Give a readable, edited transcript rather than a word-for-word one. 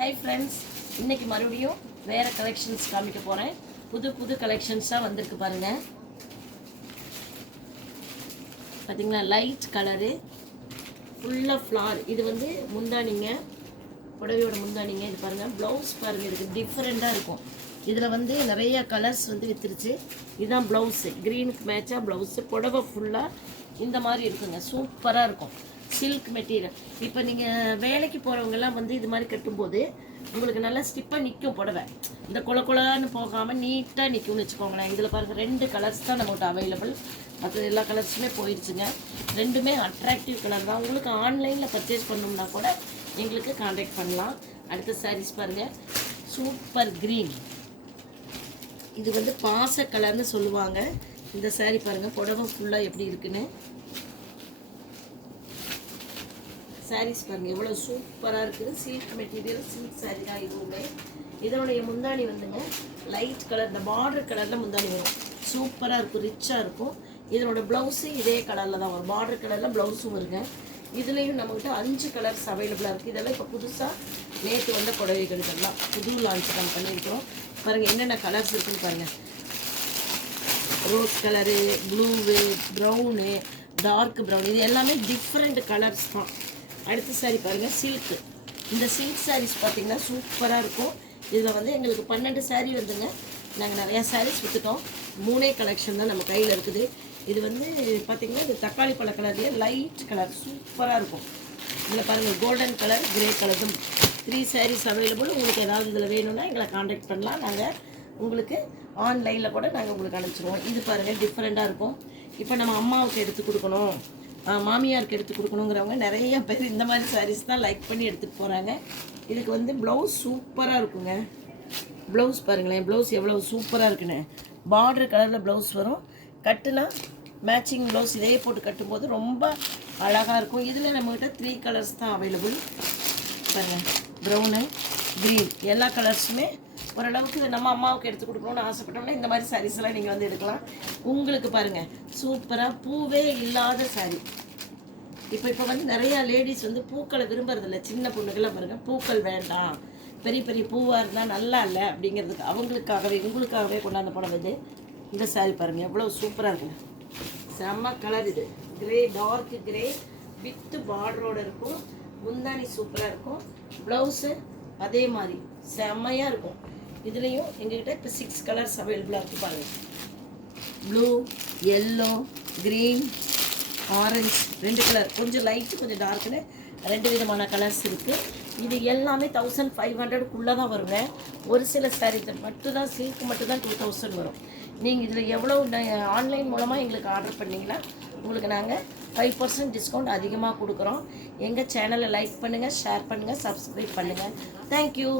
Hi friends, இன்றைக்கி மறுபடியும் வேறு கலெக்ஷன்ஸ் காமிக்க போகிறேன். புது கலெக்ஷன்ஸாக வந்திருக்கு பாருங்கள். பார்த்திங்களா, லைட் கலரு ஃபுல்லாக ஃப்ளார். இது வந்து முந்தானிங்க, புடவையோட முந்தானிங்க. இது பாருங்கள், ப்ளவுஸ் பாருங்கள், இதுக்கு டிஃப்ரெண்ட்டாக இருக்கும். இதில் வந்து நிறைய கலர்ஸ் வந்து விற்றுருச்சு. இதுதான் ப்ளவுஸு, க்ரீனுக்கு மேட்சாக ப்ளவுஸு. புடவை ஃபுல்லாக இந்த மாதிரி இருக்குங்க, சூப்பராக இருக்கும். Silk material. இப்போ நீங்கள் வேலைக்கு போகிறவங்கெல்லாம் வந்து இது மாதிரி கட்டும்போது உங்களுக்கு நல்லா ஸ்டிப்பாக நிற்கும் புடவை. இந்த கொலான்னு போகாமல் நீட்டாக நிற்கும்னு வச்சுக்கோங்களேன். இதில் பாருங்கள், 2 கலர்ஸ் தான் நம்மகிட்ட அவைலபிள். மற்ற எல்லா கலர்ஸுமே போயிடுச்சுங்க. ரெண்டுமே அட்ராக்டிவ் கலர் தான். உங்களுக்கு ஆன்லைனில் பர்ச்சேஸ் பண்ணணும்னா கூட எங்களுக்கு காண்டாக்ட் பண்ணலாம். அடுத்த சாரீஸ் பாருங்கள், சூப்பர் க்ரீன். இது வந்து பாச கலர்னு சொல்லுவாங்க. இந்த சாரீ பாருங்கள், புடவை ஃபுல்லாக எப்படி இருக்குன்னு. சாரீஸ் பாருங்கள் எவ்வளோ சூப்பராக இருக்குது. சில்க் மெட்டீரியல், சில்க் சாரீ தான் இதுவுமே. இதனுடைய முந்தானி வந்துங்க லைட் கலர், இந்த பார்டர் கலரில் முந்தானி வரும். சூப்பராக இருக்கும், ரிச்சாக இருக்கும். இதனோட ப்ளவுஸு இதே கலரில் தான் வரும். பார்டர் கலரில் ப்ளவுஸும் வருங்க. இதுலேயும் நம்மக்கிட்ட 5 கலர்ஸ் அவைலபிளாக இருக்குது. இதெல்லாம் இப்போ புதுசாக நேற்று வந்த புடவைகள், இதெல்லாம் புது லான்ச் நம்ம பண்ணியிருக்கிறோம். பாருங்கள் என்னென்ன கலர்ஸ் இருக்குதுன்னு பாருங்கள். Rose colour, blue, brown, dark brown, இது எல்லாமே டிஃப்ரெண்ட் கலர்ஸ் தான். அடுத்த சாரீ பாருங்கள், சில்க்கு. இந்த சில்க் சாரீஸ் பார்த்திங்கன்னா சூப்பராக இருக்கும். இதில் வந்து எங்களுக்கு 12 சாரீ வந்துங்க. நாங்கள் நிறையா சாரீஸ் விற்றுட்டோம். 3 கலெக்ஷன் தான் நம்ம கையில் இருக்குது. இது வந்து பார்த்திங்கன்னா இது தக்காளி பழ கலர்லேயே லைட் கலர் சூப்பராக இருக்கும். இதில் பாருங்கள், கோல்டன் கலர், கிரே கலரும் 3 சாரீஸ் அவைலபிள். உங்களுக்கு ஏதாவது இதில் வேணும்னா எங்களை காண்டாக்ட் பண்ணலாம். நாங்கள் உங்களுக்கு ஆன்லைனில் கூட நாங்கள் உங்களுக்கு அனுப்பிச்சிடுவோம். இது பாருங்கள், டிஃப்ரெண்ட்டாக இருக்கும். இப்போ நம்ம அம்மாவுக்கு எடுத்து கொடுக்கணும், மாமியாருக்கு எடுத்து கொடுக்கணுங்கிறவங்க நிறைய பேர் இந்த மாதிரி சாரீஸ் தான் லைக் பண்ணி எடுத்துகிட்டு போகிறாங்க. இதுக்கு வந்து ப்ளவுஸ் சூப்பராக இருக்குங்க. ப்ளவுஸ் பாருங்களேன், ப்ளவுஸ் எவ்வளோ சூப்பராக இருக்குன்னு. பார்டர் கலரில் ப்ளவுஸ் வரும். கட்டுனா மேட்சிங் ப்ளவுஸ் இதே போட்டு கட்டும்போது ரொம்ப அழகாக இருக்கும். இதில் நம்மகிட்ட 3 கலர்ஸ் தான் அவைலபிள். பாருங்கள், ப்ரௌனு, க்ரீன், எல்லா கலர்ஸுமே ஓரளவுக்கு நம்ம அம்மாவுக்கு எடுத்து கொடுக்கணும்னு ஆசைப்பட்டோம்னா இந்த மாதிரி சாரீஸ் எல்லாம் நீங்கள் வந்து எடுக்கலாம். உங்களுக்கு பாருங்கள், சூப்பராக பூவே இல்லாத சாரீ. இப்போ வந்து நிறையா லேடிஸ் வந்து பூக்களை விரும்புறதில்ல. சின்ன பொண்ணுக்கெல்லாம் பாருங்கள், பூக்கள் வேண்டாம், பெரிய பெரிய பூவாக இருந்தால் நல்லா இல்லை அப்படிங்கிறதுக்கு அவங்களுக்காகவே உங்களுக்காகவே கொண்டாந்து போனது இந்த சாரீ பாருங்கள், எவ்வளோ சூப்பராக இருக்குங்க. செம்ம கலர் இது. கிரே, டார்க் கிரே வித்து பார்டரோடு இருக்கும். முந்தானி சூப்பராக இருக்கும். ப்ளவுஸு அதே மாதிரி செம்மையாக இருக்கும். இதுலேயும் எங்ககிட்ட இப்போ 6 கலர்ஸ் அவைலபிளாக இருக்குது பாருங்கள். Blue, yellow, green, orange, 2 colour, கொஞ்சம் லைட்டு கொஞ்சம் டார்க்குன்னு 2 விதமான கலர்ஸ் இருக்குது. இது எல்லாமே 1500க்குள்ளே தான் வருங்க. ஒரு சில சாரீ மட்டும்தான், சில்க் மட்டும்தான் 2000 வரும். நீங்கள் இதில் எவ்வளோ ஆன்லைன் மூலமாக எங்களுக்கு ஆர்டர் பண்ணிங்கன்னா உங்களுக்கு நாங்கள் 5% டிஸ்கவுண்ட் அதிகமாக கொடுக்குறோம். எங்கள் சேனலை லைக் பண்ணுங்கள், ஷேர் பண்ணுங்கள், சப்ஸ்கிரைப் பண்ணுங்கள். தேங்க்யூ.